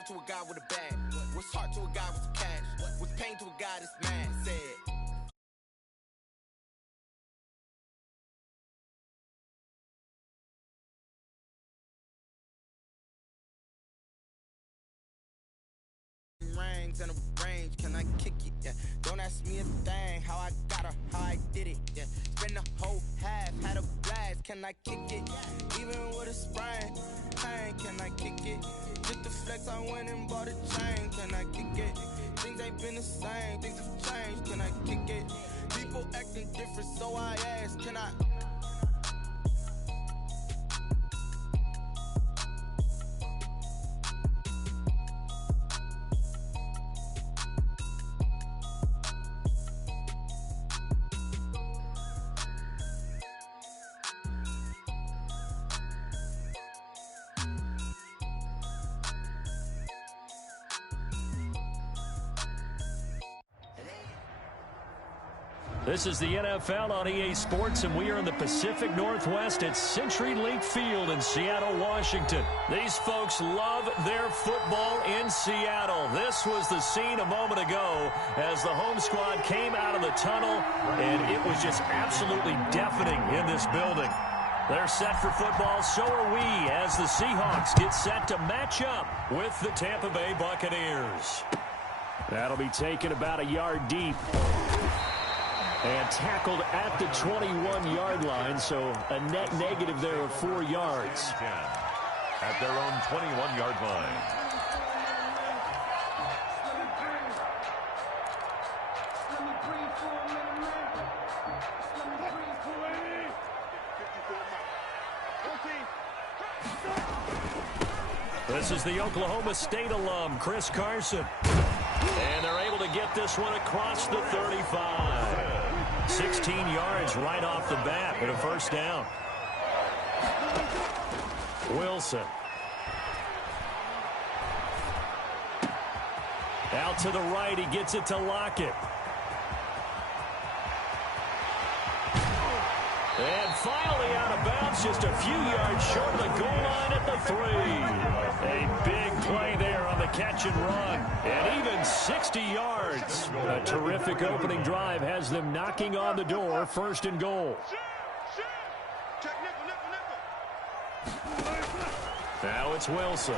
love to a guy with a bag? What's heart to a guy with cash? What's pain to a guy that's mad? Said. Rings and a range, can I kick it? Yeah. Don't ask me a thing, how I got her, how I did it. Yeah. Spend the whole half, had a blast, can I kick it? Even with a sprain, pain, can I kick it? Just to flex, I went and bought a chain, can I kick it? Things ain't been the same, things have changed, can I kick it? People acting different, so I ask, can I? This is the NFL on EA Sports, and we are in the Pacific Northwest at CenturyLink Field in Seattle, Washington. These folks love their football in Seattle. This was the scene a moment ago as the home squad came out of the tunnel, and it was just absolutely deafening in this building. They're set for football, so are we, as the Seahawks get set to match up with the Tampa Bay Buccaneers. That'll be taken about a yard deep. And tackled at the 21-yard line, so a net negative there of 4 yards. At their own 21-yard line. This is the Oklahoma State alum, Chris Carson. And they're able to get this one across the 35. 16 yards right off the bat and a first down. Wilson. Out to the right, he gets it to Lockett. And finally out of bounds, just a few yards short of the goal line at the 3. A big play there on the catch and run. And even 60 yards. A terrific opening drive has them knocking on the door, first and goal. Now it's Wilson.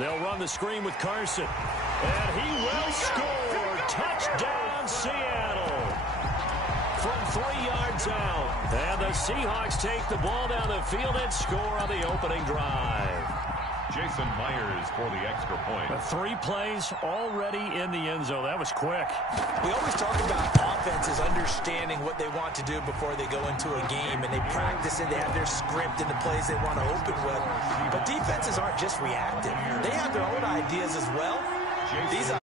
They'll run the screen with Carson. And he will score. Touchdown, Seattle. From 3 yards out. And the Seahawks take the ball down the field and score on the opening drive. Jason Myers for the extra point. 3 plays already in the end zone. That was quick. We always talk about offenses understanding what they want to do before they go into a game, and they practice it. They have their script and the plays they want to open with. But defenses aren't just reactive. They have their own ideas as well. These are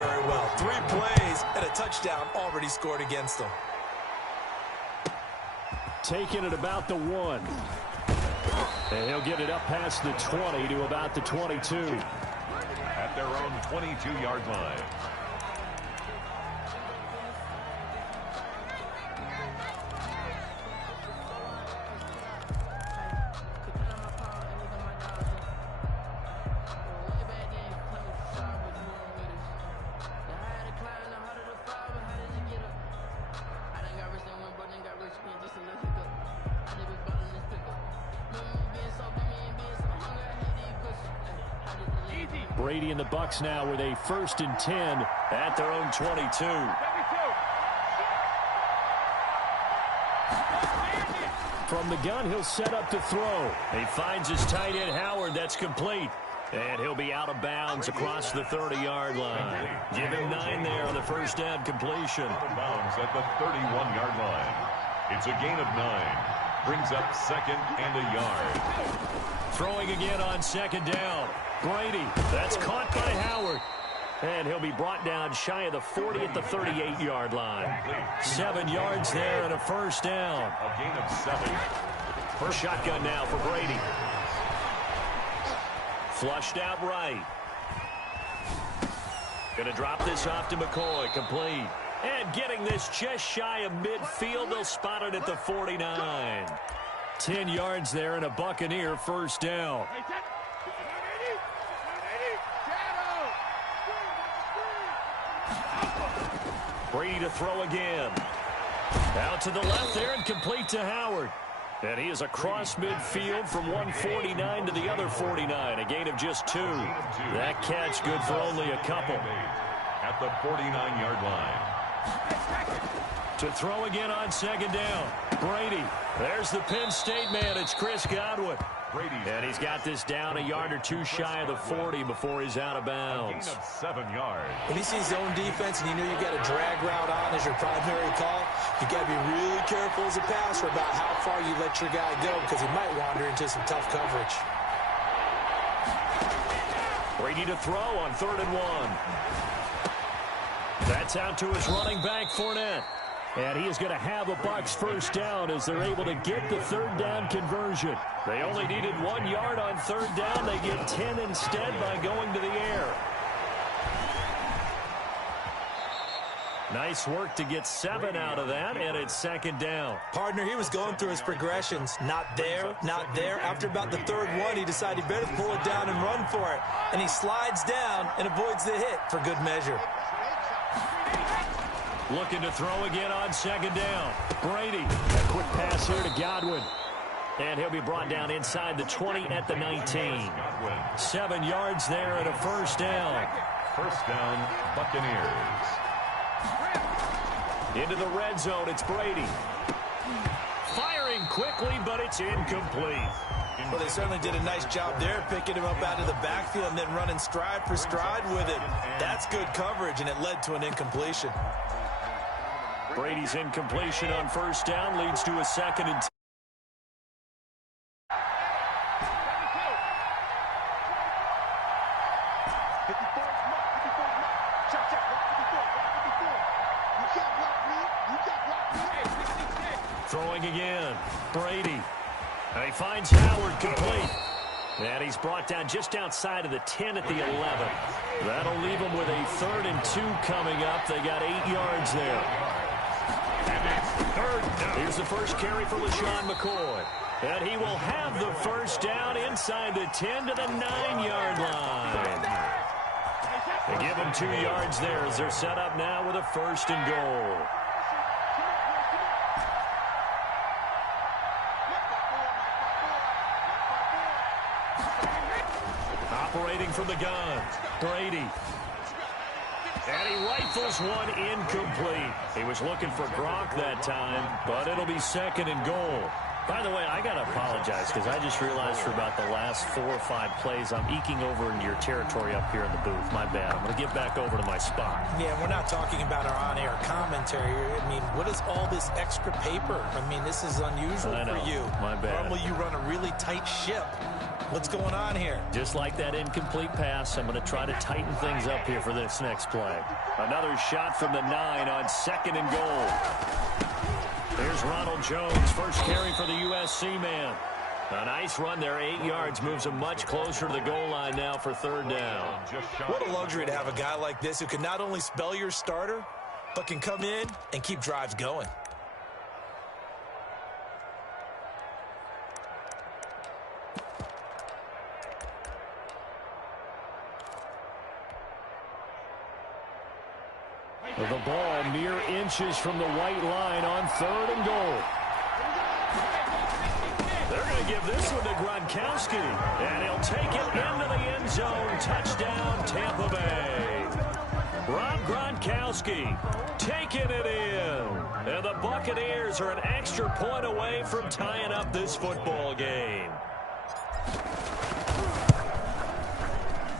very well. 3 plays and a touchdown already scored against them. Taking it about the 1. And he'll get it up past the 20 to about the 22. At their own 22-yard line. Brady and the Bucs now with a 1st and 10 at their own 22. From the gun, he'll set up to throw. He finds his tight end, Howard. That's complete. And he'll be out of bounds across the 30-yard line. Give him 9 there on the first down completion. Out of bounds at the 31-yard line. It's a gain of 9. Brings up 2nd and a yard. Throwing again on 2nd down. Brady, that's caught by Howard. And he'll be brought down shy of the 40 at the 38-yard line. 7 yards there and a first down. A gain of 7. First shotgun now for Brady. Flushed out right. Going to drop this off to McCoy. Complete. And getting this just shy of midfield. They'll spot it at the 49. 10 yards there and a Buccaneer first down. Brady to throw again. Out to the left there and complete to Howard. And he is across midfield from 149 to the other 49. A gain of just 2. That catch good for only a couple. At the 49-yard line. To throw again on second down. Brady. There's the Penn State man. It's Chris Godwin. And he's got this down a yard or 2 shy of the 40 before he's out of bounds. A gain of 7 yards. When he sees zone defense and you know you got a drag route on as your primary call, you got to be really careful as a passer about how far you let your guy go because he might wander into some tough coverage. Brady to throw on 3rd and 1. That's out to his running back, Fournette. And he is going to have a Bucs first down as they're able to get the 3rd down conversion. They only needed 1 yard on 3rd down. They get 10 instead by going to the air. Nice work to get 7 out of that, and it's 2nd down. Partner, he was going through his progressions. Not there, not there. After about the 3rd one, he decided he better pull it down and run for it. And he slides down and avoids the hit for good measure. Looking to throw again on 2nd down. Brady. A quick pass here to Godwin. And he'll be brought down inside the 20 at the 19. 7 yards there and a first down. First down, Buccaneers. Into the red zone, it's Brady. Firing quickly, but it's incomplete. Well, they certainly did a nice job there, picking him up out of the backfield and then running stride for stride with it. That's good coverage, and it led to an incompletion. Brady's incompletion on first down leads to a 2nd and 10. Throwing again, Brady. And he finds Howard complete. And he's brought down just outside of the 10 at the 11. That'll leave him with a 3rd and 2 coming up. They got 8 yards there. Here's the first carry for LaShawn McCoy. And he will have the first down inside the 10 to the 9-yard line. They give him 2 yards there as they're set up now with a 1st and goal. Operating from the gun, Brady. And he rifles one incomplete. He was looking for Gronk that time, but it'll be 2nd and goal. By the way, I got to apologize because I just realized for about the last 4 or 5 plays, I'm eking over into your territory up here in the booth. My bad. I'm going to get back over to my spot. Yeah, we're not talking about our on-air commentary. I mean, what is all this extra paper? I mean, this is unusual for you. My bad. Normally you run a really tight ship. What's going on here? Just like that incomplete pass, I'm going to try to tighten things up here for this next play. Another shot from the 9 on 2nd and goal. There's Ronald Jones, first carry for the USC man. A nice run there, 8 yards, moves him much closer to the goal line now for 3rd down. What a luxury to have a guy like this who can not only spell your starter, but can come in and keep drives going. The ball mere inches from the white line on 3rd and goal. They're going to give this one to Gronkowski, and he'll take it into the end zone. Touchdown, Tampa Bay. Rob Gronkowski taking it in. And the Buccaneers are an extra point away from tying up this football game.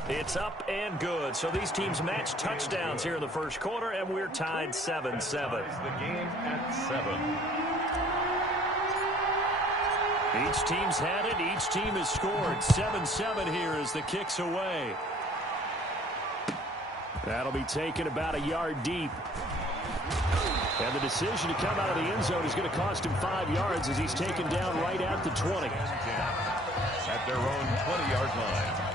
It's up and good. So these teams match touchdowns here in the first quarter, and we're tied 7-7. The game at 7. Each team's had it. Each team has scored. 7-7 here as the kick's away. That'll be taken about a yard deep. And the decision to come out of the end zone is going to cost him 5 yards as he's taken down right at the 20. At their own 20-yard line.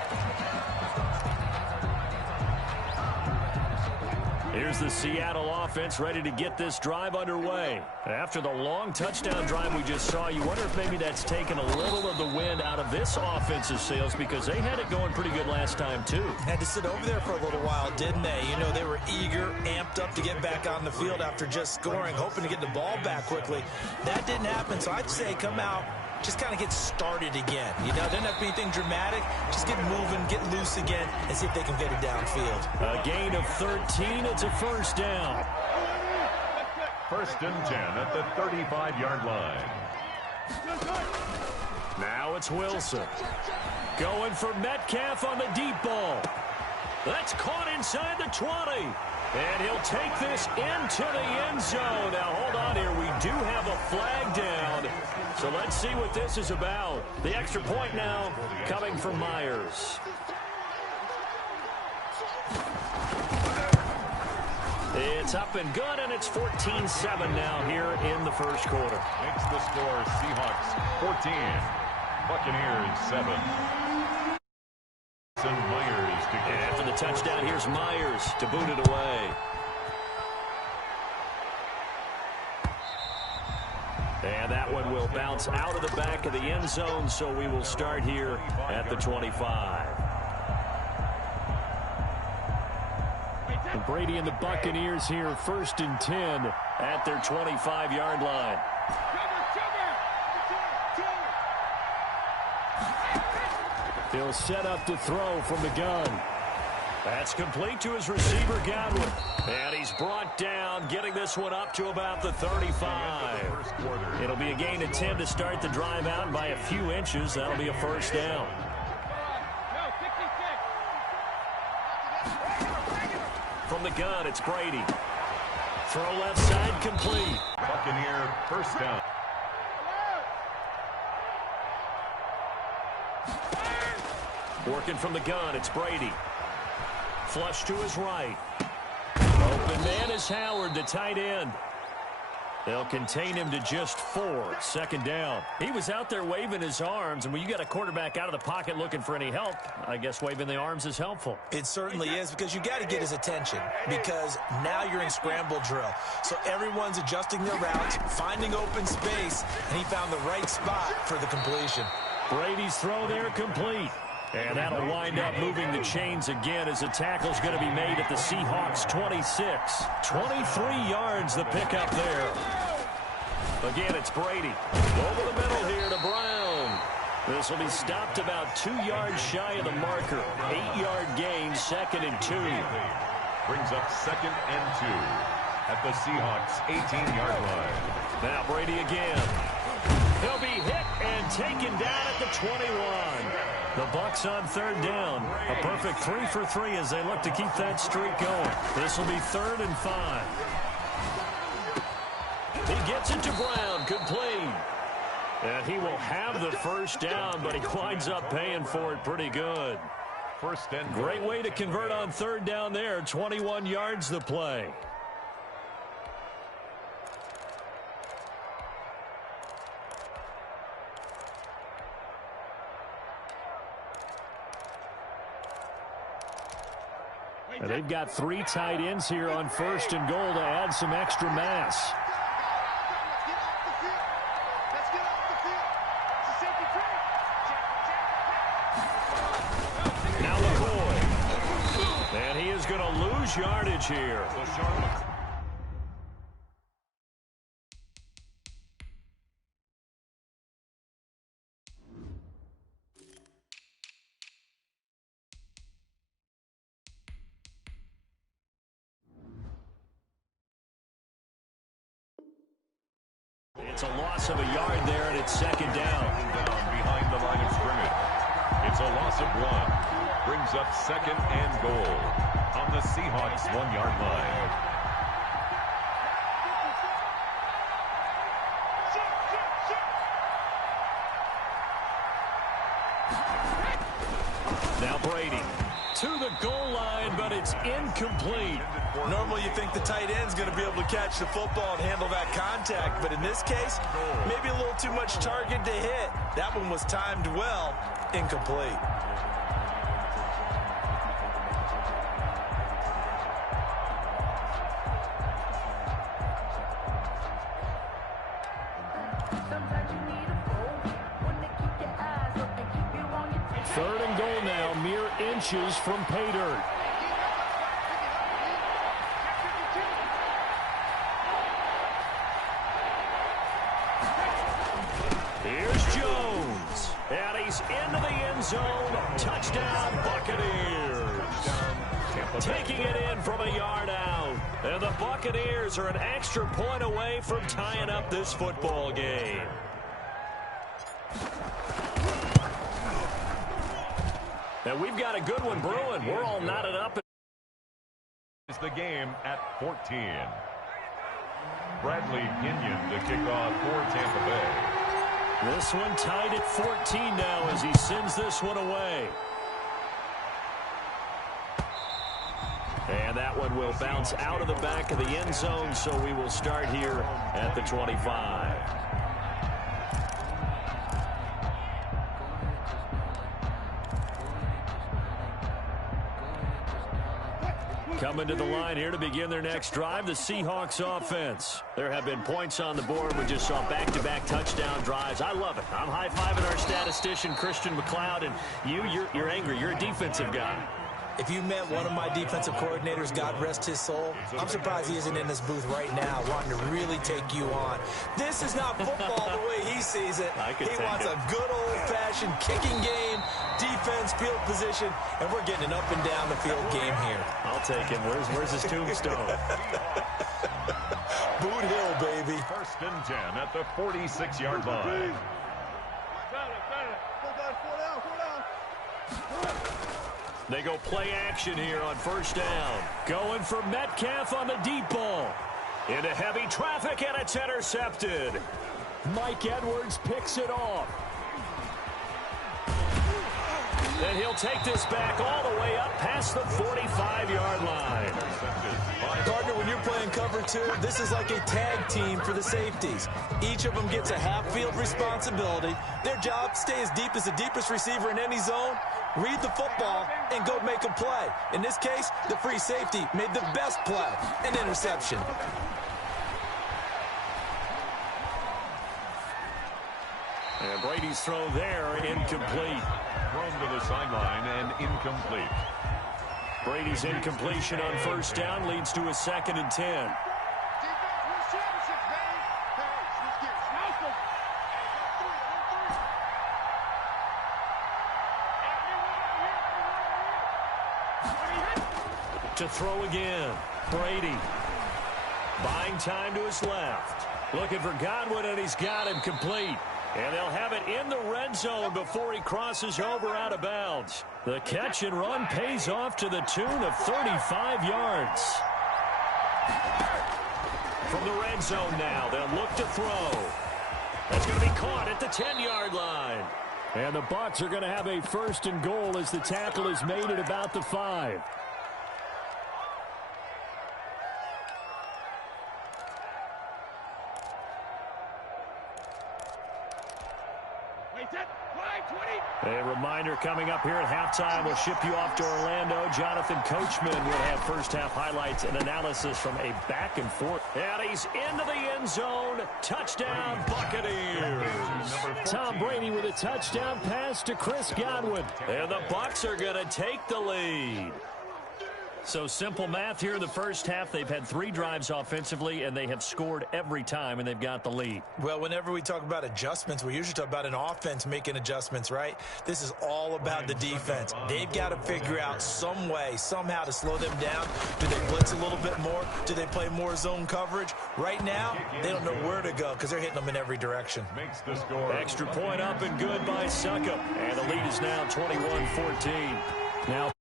Here's the Seattle offense ready to get this drive underway. After the long touchdown drive we just saw, you wonder if maybe that's taken a little of the wind out of this offensive sails because they had it going pretty good last time too. Had to sit over there for a little while, didn't they? You know, they were eager, amped up to get back on the field after just scoring, hoping to get the ball back quickly. That didn't happen, so I'd say come out, just kind of get started again. You know, doesn't have to be anything dramatic. Just get moving, get loose again, and see if they can get it downfield. A gain of 13. It's a first down. First and 10 at the 35-yard line. Now it's Wilson. Going for Metcalf on the deep ball. That's caught inside the 20. And he'll take this into the end zone. Now, hold on here. We do have a flag down. So let's see what this is about. The extra point now coming from Myers. It's up and good, and it's 14-7 now here in the first quarter. Makes the score Seahawks 14, Buccaneers 7. Myers to and after the touchdown, here's Myers to boot it away. And that one will bounce out of the back of the end zone, so we will start here at the 25. And Brady and the Buccaneers here, first and 10 at their 25-yard line. He'll set up to throw from the gun. That's complete to his receiver, Godwin. And he's brought down, getting this one up to about the 35. It'll be a gain of 10 to start the drive out by a few inches. That'll be a first down. From the gun, it's Brady. Throw left side, complete. Buccaneer first down. Working from the gun, it's Brady. Flush to his right. Open man is Howard, the tight end. They'll contain him to just 4. Second down. He was out there waving his arms, and when you got a quarterback out of the pocket looking for any help, I guess waving the arms is helpful. It certainly is, because you got to get his attention, because now you're in scramble drill. So everyone's adjusting their routes, finding open space, and he found the right spot for the completion. Brady's throw there complete. And that'll wind up moving the chains again as the tackle's going to be made at the Seahawks 26. 23 yards the pickup there. Again, it's Brady. Over the middle here to Brown. This will be stopped about 2 yards shy of the marker. 8-yard gain, second and 2. Brings up second and 2 at the Seahawks 18-yard line. Now Brady again. He'll be hit and taken down at the 21. The Bucs on third down. A perfect 3 for 3 as they look to keep that streak going. This will be 3rd and 5. He gets it to Brown, complete. And he will have the first down, but he winds up paying for it pretty good. First and great way to convert on third down there. 21 yards the play. And they've got 3 tight ends here on first and goal to add some extra mass. Now McCoy. And he is going to lose yardage here. It's a loss of a yard there, and it's second down. Behind the line of scrimmage. It's a loss of 1. Brings up second and goal on the Seahawks 1-yard line. Now Brady to the goal line, but it's incomplete. Normally you think the tight end's going to be able to catch the football and handle that contact, but in this case, maybe a little too much target to hit. That one was timed well, incomplete. Third and goal now, mere inches from pay dirt. Here's Jones. And he's into the end zone. Touchdown, Buccaneers. Taking it in from a yard out. And the Buccaneers are an extra point away from tying up this football game. And we've got a good one brewing. We're all knotted up. It's the game at 14. Bradley Pinion to kick off for Tampa Bay. This one tied at 14 now as he sends this one away. And that one will bounce out of the back of the end zone, so we will start here at the 25. Coming to the line here to begin their next drive, the Seahawks offense. There have been points on the board. We just saw back-to-back touchdown drives. I love it. I'm high-fiving our statistician, Christian McLeod, and you're angry. You're a defensive guy. If you met one of my defensive coordinators, God rest his soul, I'm surprised he isn't in this booth right now wanting to really take you on. This is not football the way he sees it. He wants a good old-fashioned kicking game, defense, field position, and we're getting an up and down the field game here. I'll take him. Where's his tombstone? Boot Hill, baby. First and 10 at the 46-yard line. They go play action here on first down. Going for Metcalf on the deep ball. Into heavy traffic, and it's intercepted. Mike Edwards picks it off. And he'll take this back all the way up past the 45-yard line. Partner, when you're playing cover two, this is like a tag team for the safeties. Each of them gets a half-field responsibility. Their job, stay as deep as the deepest receiver in any zone, read the football, and go make a play. In this case, the free safety made the best play, an interception. And Brady's throw there, incomplete. Thrown to the sideline and incomplete. Brady's incompletion on first down leads to a 2nd and 10. To throw again, Brady. Buying time to his left. Looking for Godwin, and he's got him complete. And they'll have it in the red zone before he crosses over out of bounds. The catch and run pays off to the tune of 35 yards. From the red zone now, they'll look to throw. That's going to be caught at the 10-yard line. And the Bucs are going to have a first and goal as the tackle is made at about the 5. A reminder coming up here at halftime. We'll ship you off to Orlando. Jonathan Coachman will have first-half highlights and analysis from a back and forth. And he's into the end zone. Touchdown, Buccaneers. Tom Brady with a touchdown pass to Chris Godwin. And the Bucs are going to take the lead. So simple math here in the first half. They've had 3 drives offensively, and they have scored every time, and they've got the lead. Well, whenever we talk about adjustments, we usually talk about an offense making adjustments, right? This is all about the defense. They've got to figure out some way, somehow to slow them down. Do they blitz a little bit more? Do they play more zone coverage? Right now, they don't know where to go because they're hitting them in every direction. Makes the score. Extra point up and good by Succop. And the lead is now 21-14. Now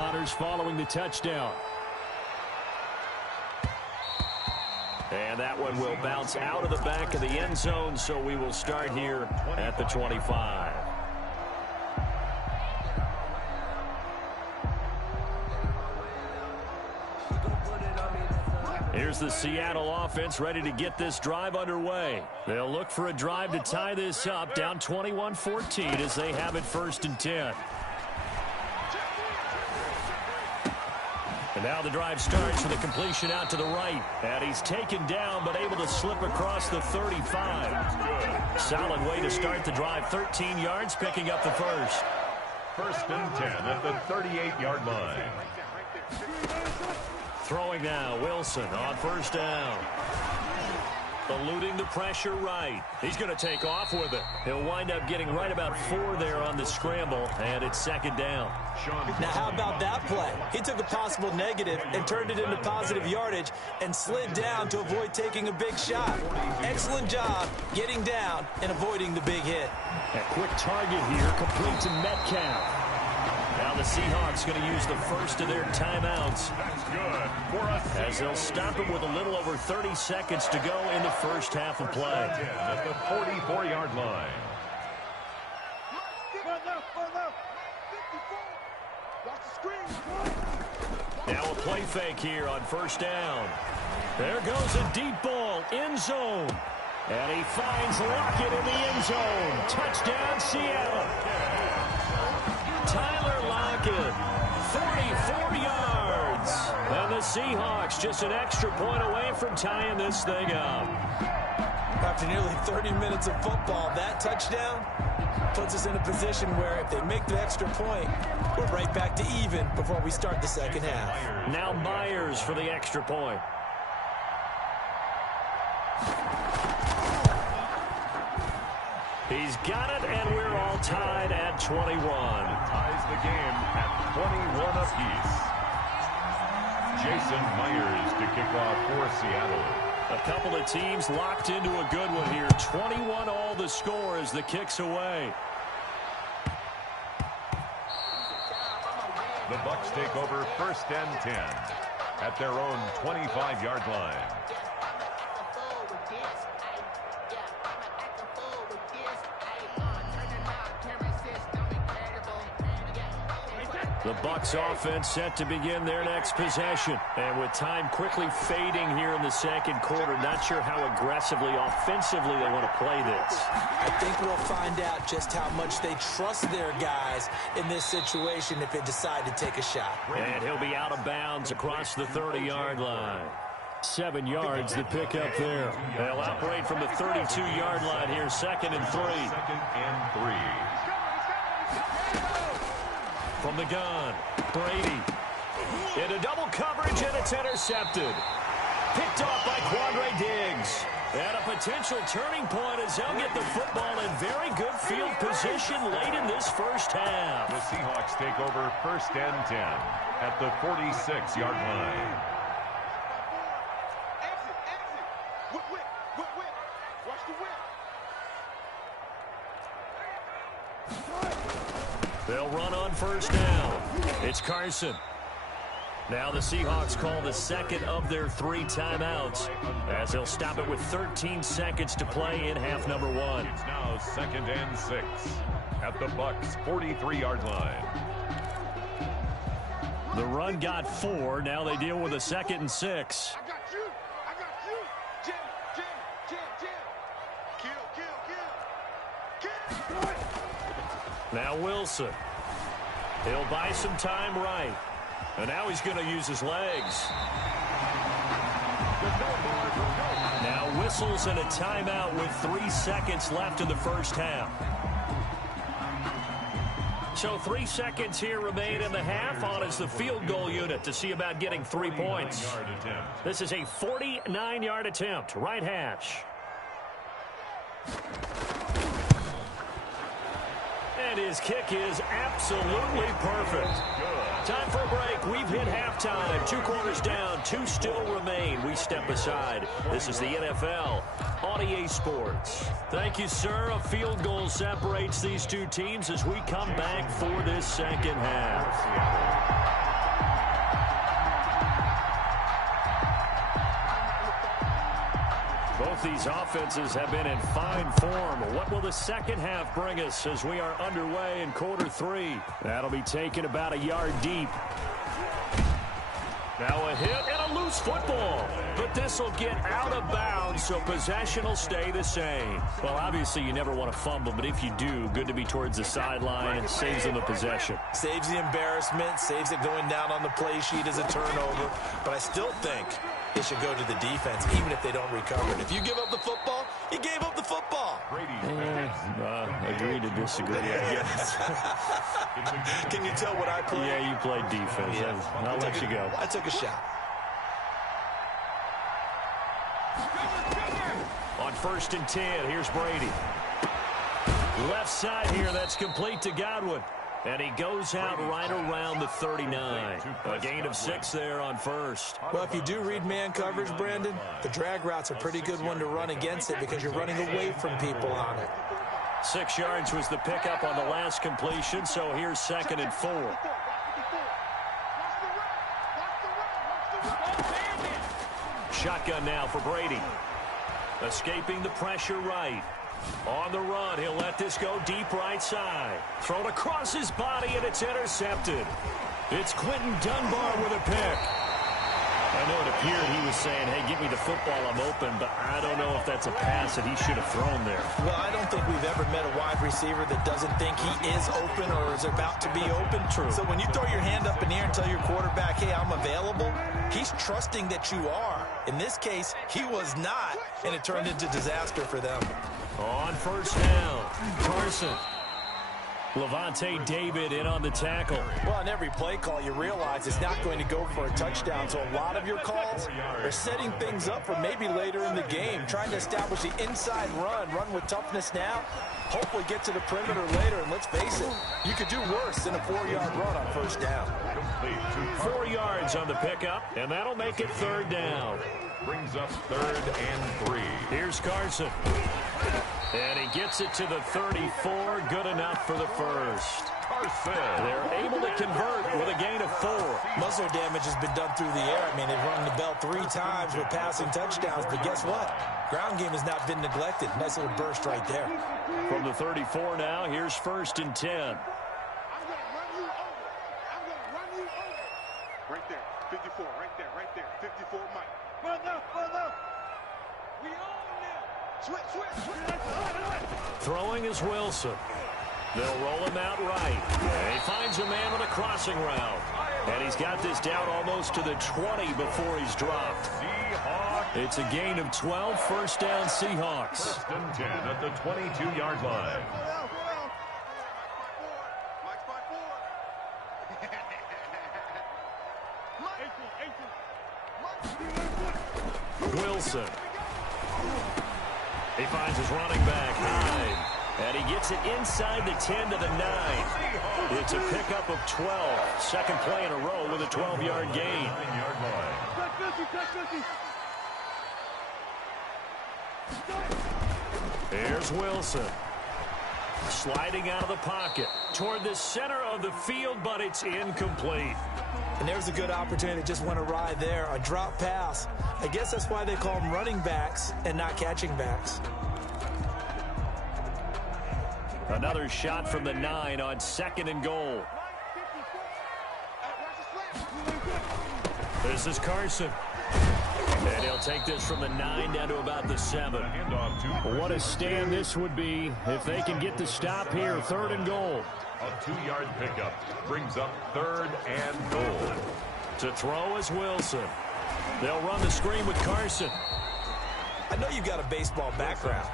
Honors following the touchdown. And that one will bounce out of the back of the end zone, so we will start here at the 25. Here's the Seattle offense ready to get this drive underway. They'll look for a drive to tie this up, down 21-14 as they have it 1st and 10. And now the drive starts with a completion out to the right. And he's taken down but able to slip across the 35. Solid way to start the drive. 13 yards, picking up the first. First and 10 at the 38-yard line. Throwing now, Wilson on first down. Eluding the pressure right. He's going to take off with it. He'll wind up getting right about 4 there on the scramble, and it's second down. Now, how about that play? He took a possible negative and turned it into positive yardage and slid down to avoid taking a big shot. Excellent job getting down and avoiding the big hit. A quick target here, complete to Metcalf. Now the Seahawks going to use the first of their timeouts. As they'll stop him with a little over 30 seconds to go in the first half of play. At the 44-yard line. Now a play fake here on first down. There goes a deep ball, end zone. And he finds Lockett in the end zone. Touchdown, Seattle. Tyler Lockett, 44 yards. And the Seahawks just an extra point away from tying this thing up. After nearly 30 minutes of football, that touchdown puts us in a position where if they make the extra point, we're right back to even before we start the second half. Now Myers for the extra point. He's got it, and we're all tied at 21. Ties the game at 21 apiece. Jason Myers to kick off for Seattle. A couple of teams locked into a good one here. 21 all the score as the kick's away. The Bucs take over first and 10 at their own 25-yard line. The Bucs offense set to begin their next possession. And with time quickly fading here in the second quarter, not sure how aggressively, offensively they want to play this. I think we'll find out just how much they trust their guys in this situation if they decide to take a shot. And he'll be out of bounds across the 30-yard line. 7 yards to pick up there. They'll operate from the 32-yard line here, second and 3. Second and 3. From the gun, Brady. Into double coverage, and it's intercepted. Picked off by Quandre Diggs. And a potential turning point as they'll get the football in very good field position late in this first half. The Seahawks take over first and 10 at the 46-yard line. They'll run on first down. It's Carson. Now the Seahawks call the second of their 3 timeouts as they'll stop it with 13 seconds to play in half number 1. It's now second and 6 at the Bucs 43-yard line. The run got 4. Now they deal with a second and 6. I got you. Jim. Kill. Now Wilson. He'll buy some time right. And now he's going to use his legs. Now whistles and a timeout with 3 seconds left in the first half. So 3 seconds here remain in the half. On is the field goal unit to see about getting 3 points. This is a 49-yard attempt. Right hash. And his kick is absolutely perfect. Time for a break. We've hit halftime. 2 quarters down. 2 still remain. We step aside. This is the NFL on EA Sports. Thank you, sir. A field goal separates these 2 teams as we come back for this second half. Both these offenses have been in fine form. What will the second half bring us as we are underway in quarter 3? That'll be taken about a yard deep. Now a hit and a loose football. But this will get out of bounds, so possession will stay the same. Well, obviously you never want to fumble, but if you do, good to be towards the sideline. It saves them the possession. Saves the embarrassment, saves it going down on the play sheet as a turnover. But I still think it should go to the defense, even if they don't recover it. If you give up the football, you gave up the football. Agree to disagree, I guess. Can you tell what I played? Yeah, you played defense. Yeah. I'll let you go. I took a shot. On 1st and 10, here's Brady. Left side here, that's complete to Godwin. And he goes out right around the 39. A gain of 6 there on 1st. Well, if you do read man coverage, Brandon, the drag route's a pretty good one to run against it because you're running away from people on it. 6 yards was the pickup on the last completion, so here's 2nd and 4. Shotgun now for Brady. Escaping the pressure right. On the run, he'll let this go deep right side. Thrown across his body, and it's intercepted. It's Quentin Dunbar with a pick. I know it appeared he was saying, hey, give me the football, I'm open, but I don't know if that's a pass that he should have thrown there. Well, I don't think we've ever met a wide receiver that doesn't think he is open or is about to be open. True. So when you throw your hand up in the air and tell your quarterback, hey, I'm available, he's trusting that you are. In this case, he was not, and it turned into disaster for them. On 1st down, Carson. Levante David in on the tackle. Well, on every play call, you realize it's not going to go for a touchdown. So a lot of your calls are setting things up for maybe later in the game, trying to establish the inside run with toughness now, hopefully get to the perimeter later. And let's face it, you could do worse than a 4-yard run on 1st down. 4 yards on the pickup, and that'll make it 3rd down. Brings up 3rd and 3. Here's Carson. And he gets it to the 34. Good enough for the first. Carson. They're able to convert with a gain of 4. Muzzle damage has been done through the air. I mean, they've rung the bell 3 times with passing touchdowns, but guess what? Ground game has not been neglected. Nice little burst right there. From the 34 now, here's 1st and 10. I'm going to run you over. I'm going to run you over. Right there. 54. Right there. 54, Mike. Further. We own them. Switch. Throwing is Wilson. They'll roll him out right. And he finds a man on a crossing route. And he's got this down almost to the 20 before he's dropped. Seahawks. It's a gain of 12, 1st down Seahawks. 1st and 10 at the 22-yard line. Wilson. He finds his running back, Hyde. And he gets it inside the 10 to the 9. It's a pickup of 12. Second play in a row with a 12-yard gain. 9-yard line. Here's Wilson. Sliding out of the pocket toward the center of the field, but it's incomplete. And there's a good opportunity that just went awry there. A drop pass. I guess that's why they call them running backs and not catching backs. Another shot from the 9 on 2nd and goal. This is Carson. And he'll take this from the 9 down to about the 7. What a stand this would be if they can get the stop here. 3rd and goal. A 2-yard pickup brings up 3rd and goal. To throw is Wilson. They'll run the screen with Carson. I know you got a baseball background,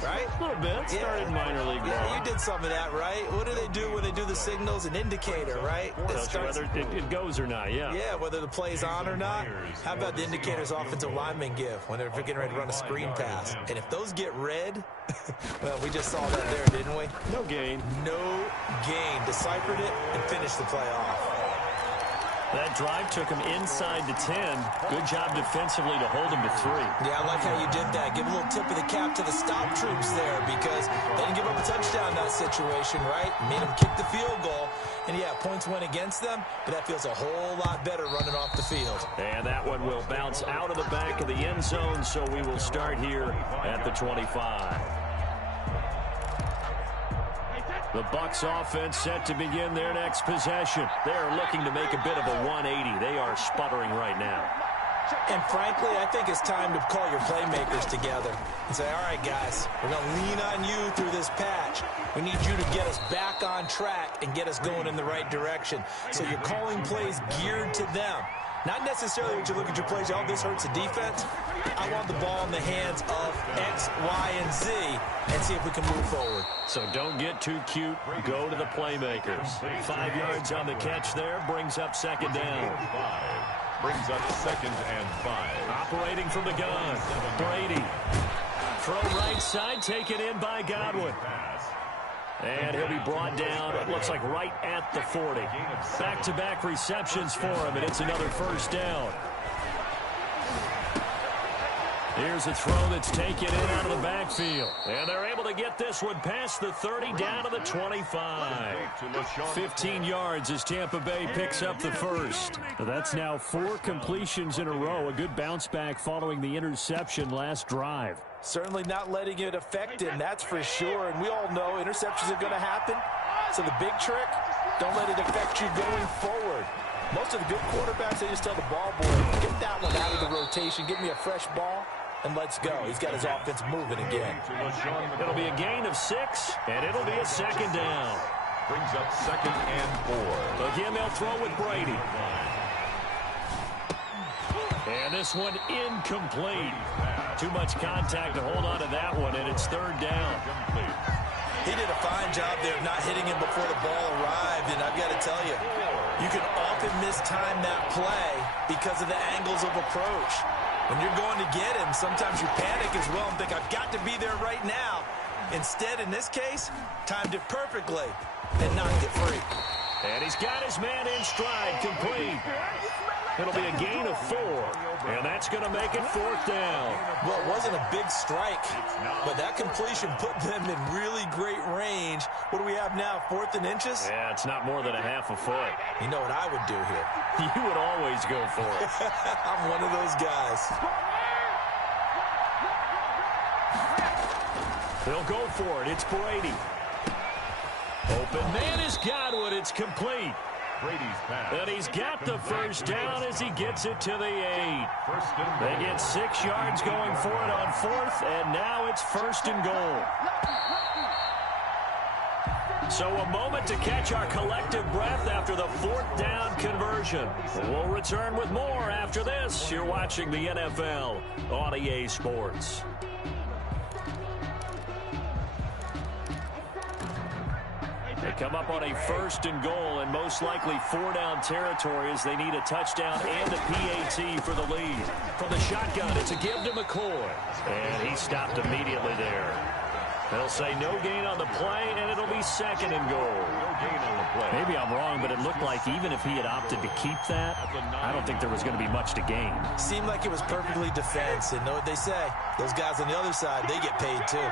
right? A little bit. Started minor league ball. Yeah, you did some of that, right? What do they do when they do the signals? An indicator, right? Tells you whether it goes or not, yeah. Yeah, whether the play's on or not. How about the indicators offensive linemen give when they're getting ready to run a screen pass? And if those get red, well, we just saw that there, didn't we? No gain. No gain. Deciphered it and finished the play off. That drive took him inside the 10. Good job defensively to hold him to 3. Yeah, I like how you did that. Give a little tip of the cap to the stop troops there because they didn't give up a touchdown in that situation, right? Made them kick the field goal. And, yeah, points went against them, but that feels a whole lot better running off the field. And that one will bounce out of the back of the end zone, so we will start here at the 25. The Bucs offense set to begin their next possession. They're looking to make a bit of a 180. They are sputtering right now. And frankly, I think it's time to call your playmakers together and say, all right, guys, we're going to lean on you through this patch. We need you to get us back on track and get us going in the right direction. So you're calling plays geared to them. Not necessarily when you look at your plays, oh, this hurts the defense. I want the ball in the hands of X, Y, and Z and see if we can move forward. So don't get too cute. Go to the playmakers. 5 yards on the catch there. Brings up second down. Brings up 2nd and 5. Operating from the gun. Brady. Throw right side. Taken in by Godwin. And he'll be brought down, it looks like right at the 40. Back-to-back receptions for him, and it's another first down. Here's a throw that's taken in out of the backfield. And they're able to get this one past the 30 down to the 25. 15 yards as Tampa Bay picks up the first. That's now 4 completions in a row. A good bounce back following the interception last drive. Certainly not letting it affect him, that's for sure. And we all know interceptions are going to happen. So the big trick, don't let it affect you going forward. Most of the good quarterbacks, they just tell the ball boy, get that one out of the rotation, give me a fresh ball, and let's go. He's got his offense moving again. It'll be a gain of 6, and it'll be a second down. Brings up 2nd and 4. Again, they'll throw with Brady. And this one incomplete. Too much contact to hold on to that one, and it's 3rd down. He did a fine job there of not hitting him before the ball arrived, and I've got to tell you, you can often mistime that play because of the angles of approach. When you're going to get him, sometimes you panic as well and think, I've got to be there right now. Instead, in this case, timed it perfectly and knocked it free. And he's got his man in stride, complete. It'll be a gain of 4, and that's going to make it 4th down. Well, it wasn't a big strike, but that completion put them in really great range. What do we have now, 4th and inches? Yeah, it's not more than a half a foot. You know what I would do here? You would always go for it. I'm one of those guys. They'll go for it. It's Brady. Open man is Godwin. It's complete. Brady's pass. And he's got the first down as he gets it to the 8. They get 6 yards going for it on 4th, and now it's 1st and goal. So a moment to catch our collective breath after the 4th down conversion. We'll return with more after this. You're watching the NFL on EA Sports. They come up on a 1st and goal, and most likely 4-down territory as they need a touchdown and a PAT for the lead. From the shotgun, it's a give to McCoy. And he stopped immediately there. They'll say no gain on the play, and it'll be 2nd and goal. No gain on the play. Maybe I'm wrong, but it looked like even if he had opted to keep that, I don't think there was going to be much to gain. Seemed like it was perfectly defense, and know what they say. Those guys on the other side, they get paid too.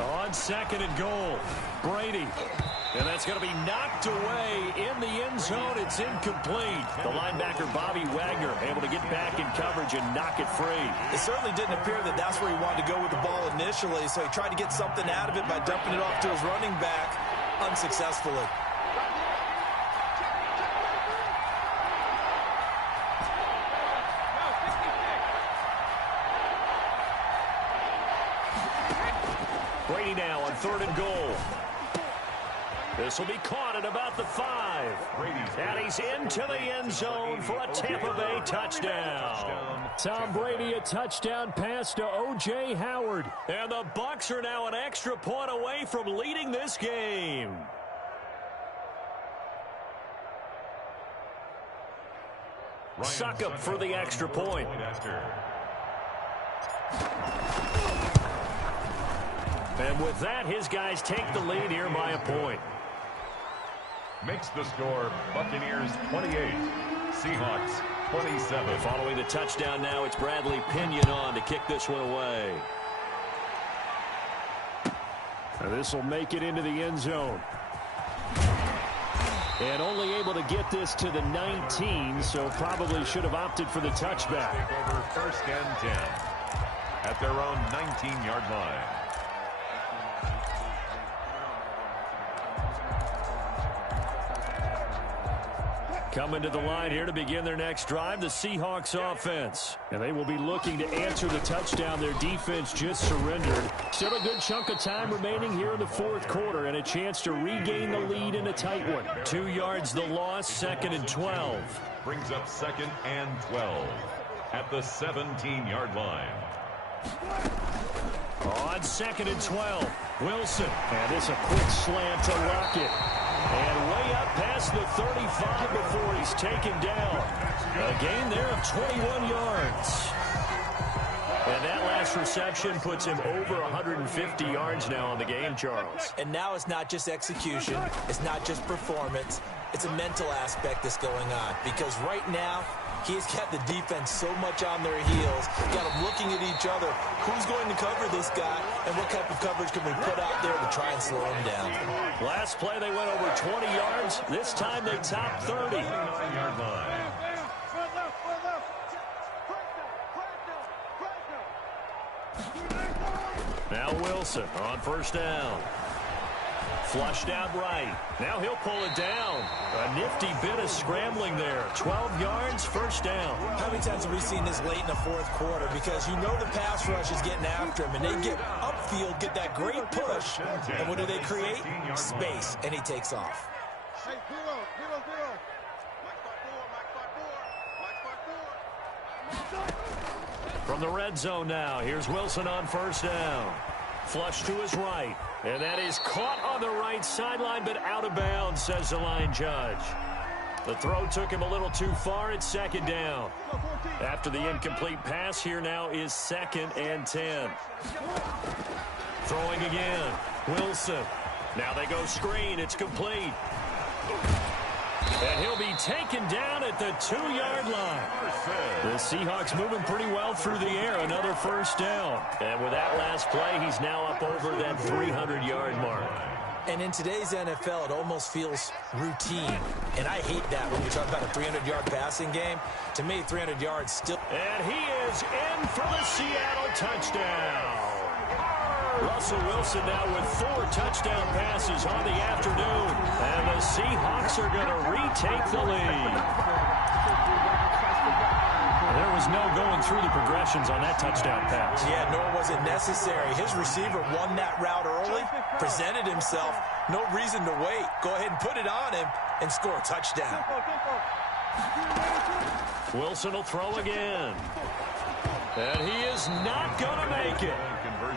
On 2nd and goal, Brady. And that's going to be knocked away in the end zone. It's incomplete. The linebacker, Bobby Wagner, able to get back in coverage and knock it free. It certainly didn't appear that that's where he wanted to go with the ball initially, so he tried to get something out of it by dumping it off to his running back unsuccessfully. Brady now on 3rd and goal. This will be caught at about the 5. And he's into the end zone for a Tampa Bay touchdown. Tom Brady, a touchdown pass to O.J. Howard. And the Bucs are now an extra point away from leading this game. Succop for the extra point. And with that, his guys take the lead here by a point. Makes the score Buccaneers 28, Seahawks 27. Following the touchdown now, it's Bradley Pinion on to kick this one away. This will make it into the end zone. And only able to get this to the 19, so probably should have opted for the touchback. Over 1st and 10 at their own 19-yard line. Coming to the line here to begin their next drive, the Seahawks offense. And they will be looking to answer the touchdown their defense just surrendered. Still a good chunk of time remaining here in the fourth quarter and a chance to regain the lead in a tight one. 2 yards the loss, 2nd and 12. Brings up 2nd and 12 at the 17-yard line. On 2nd and 12, Wilson. And this a quick slant to Lockett. And way up past the 35 before he's taken down. A gain there of 21 yards. And that last reception puts him over 150 yards now on the game, Charles. And now it's not just execution. It's not just performance. It's a mental aspect that's going on. Because right now, he's got the defense so much on their heels. Got them looking at each other. Who's going to cover this guy? And what type of coverage can we put out there to try and slow him down? Last play, they went over 20 yards. This time, they topped 30. 9-yard line. Now Wilson on 1st down. Flushed out right. Now he'll pull it down. A nifty bit of scrambling there. 12 yards, 1st down. How many times have we seen this late in the fourth quarter? Because you know the pass rush is getting after him, and they get upfield, get that great push. And what do they create? Space, and he takes off. Hey, zero. From the red zone now, here's Wilson on 1st down. Flush to his right. And that is caught on the right sideline, but out of bounds, says the line judge. The throw took him a little too far. It's 2nd down. After the incomplete pass, here now is 2nd and 10. Throwing again. Wilson. Now they go screen. It's complete. And he'll be taken down at the 2-yard line. The Seahawks moving pretty well through the air. Another 1st down. And with that last play, he's now up over that 300-yard mark. And in today's NFL, it almost feels routine. And I hate that when we talk about a 300-yard passing game. To me, 300 yards still. And he is in for the Seattle touchdown. Russell Wilson now with 4 touchdown passes on the afternoon. And the Seahawks are going to retake the lead. There was no going through the progressions on that touchdown pass. Yeah, nor was it necessary. His receiver won that route early, presented himself. No reason to wait. Go ahead and put it on him and score a touchdown. Wilson will throw again. And he is not going to make it.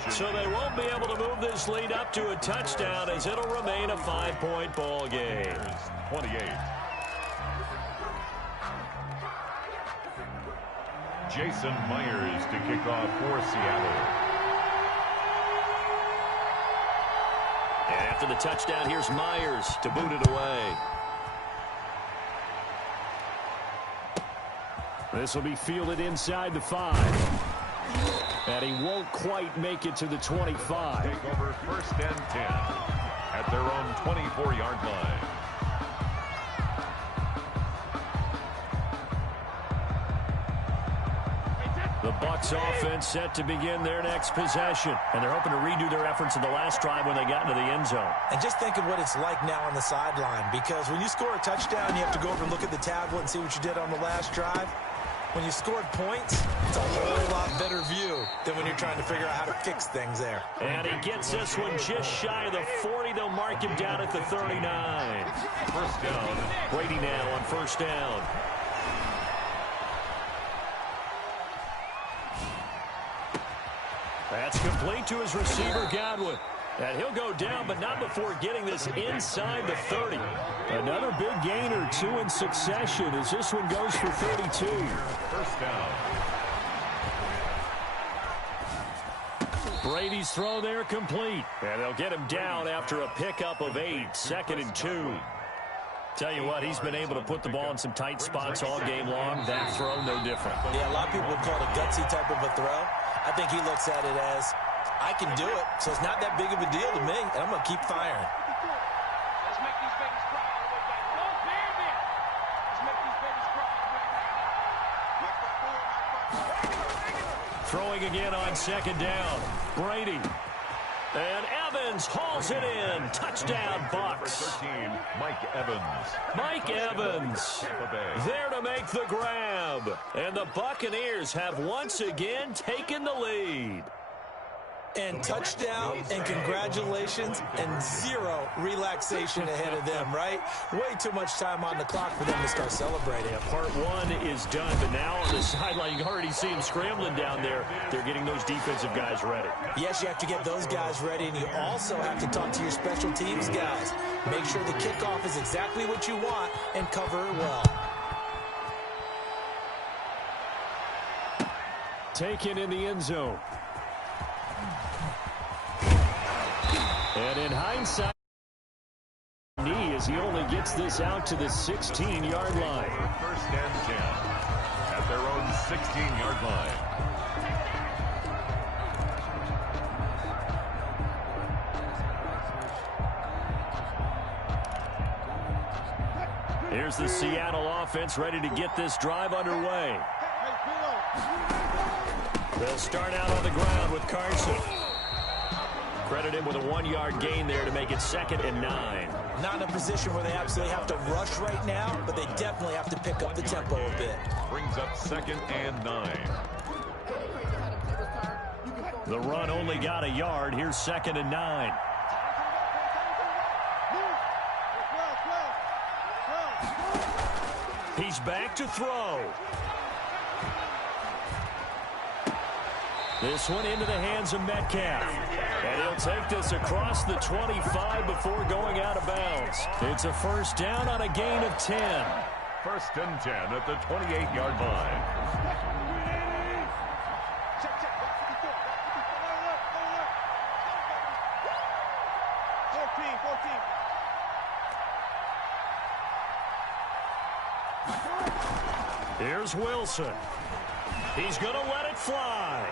So they won't be able to move this lead up to a touchdown as it'll remain a 5-point ball game. 28. Jason Myers to kick off for Seattle. And after the touchdown, here's Myers to boot it away. This will be fielded inside the 5. And he won't quite make it to the 25. Take over 1st and 10 at their own 24-yard line. The Bucs offense set to begin their next possession. And they're hoping to redo their efforts in the last drive when they got into the end zone. And just think of what it's like now on the sideline. Because when you score a touchdown, you have to go over and look at the tablet and see what you did on the last drive. When you scored points, it's a whole lot better view than when you're trying to figure out how to fix things there. And he gets this one just shy of the 40. They'll mark him down at the 39. 1st down. Brady now on 1st down. That's complete to his receiver, Godwin. And he'll go down, but not before getting this inside the 30. Another big gain or 2 in succession as this one goes for 32. 1st down. Brady's throw there complete. And they'll get him down after a pickup of 8. 2nd and 2. Tell you what, he's been able to put the ball in some tight spots all game long. That throw, no different. Yeah, a lot of people would call it a gutsy type of a throw. I think he looks at it as I can do it, so it's not that big of a deal to me, and I'm going to keep firing. Let's make these babies cry all the way back. No, baby! Let's make these babies cry all the way back. Throwing again on second down. Brady. And Evans hauls it in. Touchdown, Bucks. 13, Mike Evans. Mike Evans there to make the grab. And the Buccaneers have once again taken the lead. And touchdown, and congratulations, and zero relaxation ahead of them, right? Way too much time on the clock for them to start celebrating. Yeah, part one is done, but now on the sideline, you can already see them scrambling down there. They're getting those defensive guys ready. Yes, you have to get those guys ready, and you also have to talk to your special teams guys. Make sure the kickoff is exactly what you want and cover it well. Taken in the end zone. And in hindsight, knee as he only gets this out to the 16-yard line. First and 10 at their own 16-yard line. Here's the Seattle offense ready to get this drive underway. They'll start out on the ground with Carson. Credit him with a 1-yard gain there to make it 2nd and 9. Not in a position where they absolutely have to rush right now, but they definitely have to pick up the tempo a bit. Brings up 2nd and 9. The run only got a yard. Here's 2nd and 9. He's back to throw. This one into the hands of Metcalf. And he'll take this across the 25 before going out of bounds. It's a first down on a gain of 10. First and 10 at the 28-yard line. Check, check. 14. Here's Wilson. He's going to let it fly.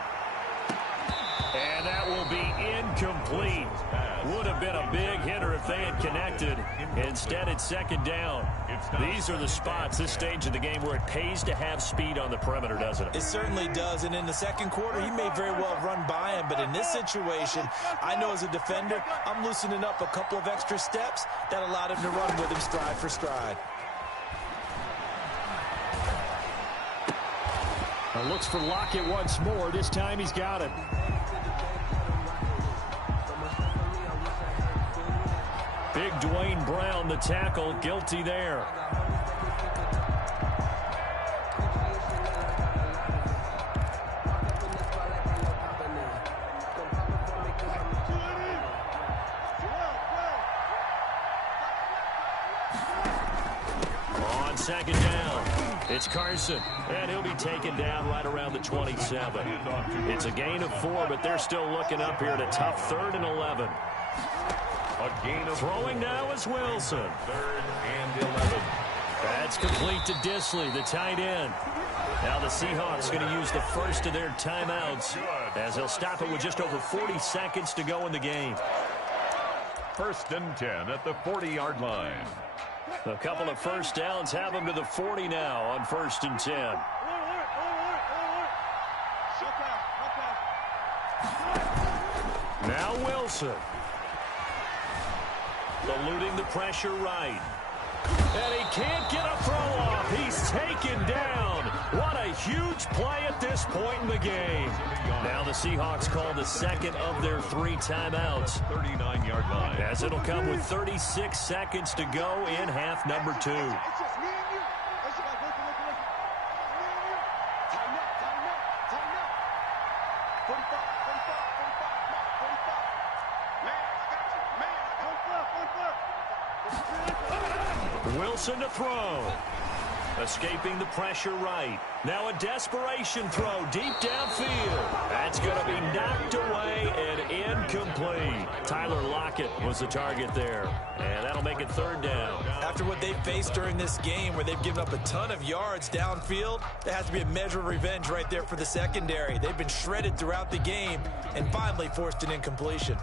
And that will be incomplete. Would have been a big hitter if they had connected. Instead, it's 2nd down. These are the spots, this stage of the game, where it pays to have speed on the perimeter, doesn't it? It certainly does. And in the second quarter, he may very well run by him. But in this situation, I know as a defender, I'm loosening up a couple of extra steps that allowed him to run with him stride for stride. Looks for Lockett once more. This time he's got it. Big Dwayne Brown, the tackle, guilty there. On 2nd down, it's Carson, and he'll be taken down right around the 27. It's a gain of 4, but they're still looking up here at a tough 3rd and 11. A gain of Throwing 4. now is Wilson. 3rd and 11. That's complete to Disley, the tight end. Now the Seahawks going to use the first of their timeouts as they'll stop it with just over 40 seconds to go in the game. First and 10 at the 40-yard line. A couple of first downs have them to the 40 now on 1st and 10. Now Wilson. Eluding the pressure right. And he can't get a throw off. He's taken down. What a huge play at this point in the game. Now the Seahawks call the 2nd of their 3 timeouts. 39-yard line. As it'll come with 36 seconds to go in half number 2. Wilson to throw. Escaping the pressure right. Now a desperation throw deep downfield. That's going to be knocked away and incomplete. Tyler Lockett was the target there, and that'll make it 3rd down. After what they faced during this game where they've given up a ton of yards downfield, there has to be a measure of revenge right there for the secondary. They've been shredded throughout the game and finally forced an incompletion.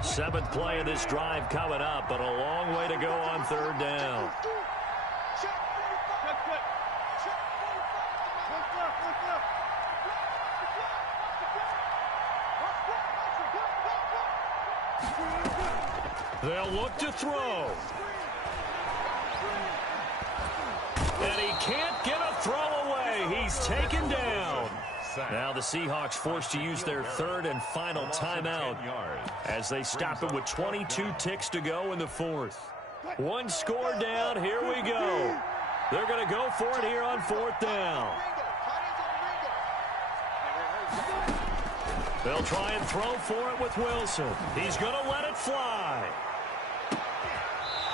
7th play of this drive coming up, but a long way to go on 3rd down. They'll look to throw. And he can't get a throw away. He's taken down. Now the Seahawks forced to use their 3rd and final timeout as they stop it with 22 ticks to go in the 4th. 1 score down. Here we go. They're going to go for it here on 4th down. They'll try and throw for it with Wilson. He's going to let it fly.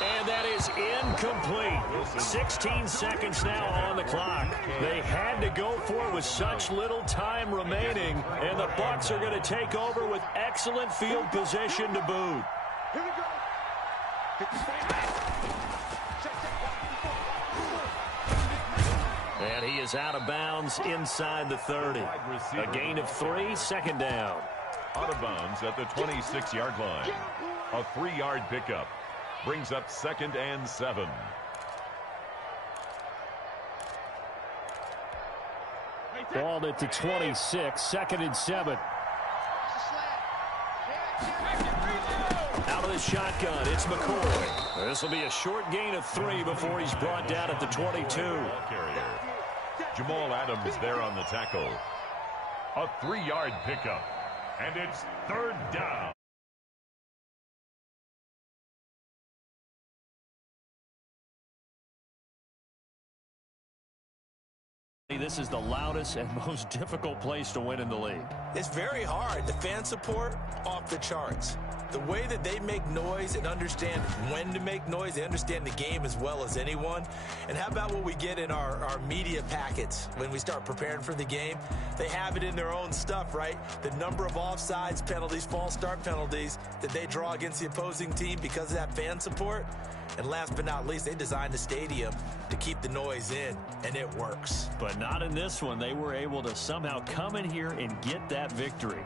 And that is incomplete. 16 seconds now on the clock. They had to go for it with such little time remaining, and the Bucs are going to take over with excellent field position to boot. Here we go. And he is out of bounds inside the 30. A gain of 3, 2nd down. Out of bounds at the 26-yard line. A 3-yard pickup. Brings up 2nd and 7. Ball at the 26, 2nd and 7. Out of the shotgun, it's McCoy. This will be a short gain of 3 before he's brought down at the 22. Carrier. Jamal Adams there on the tackle. A 3-yard pickup. And it's 3rd down. This is the loudest and most difficult place to win in the league. It's very hard. The fan support, off the charts. The way that they make noise and understand when to make noise, they understand the game as well as anyone. And how about what we get in our media packets when we start preparing for the game? They have it in their own stuff, right? The number of offsides penalties, false start penalties that they draw against the opposing team because of that fan support. And last but not least, they designed the stadium to keep the noise in, and it works. But not in this one. They were able to somehow come in here and get that victory.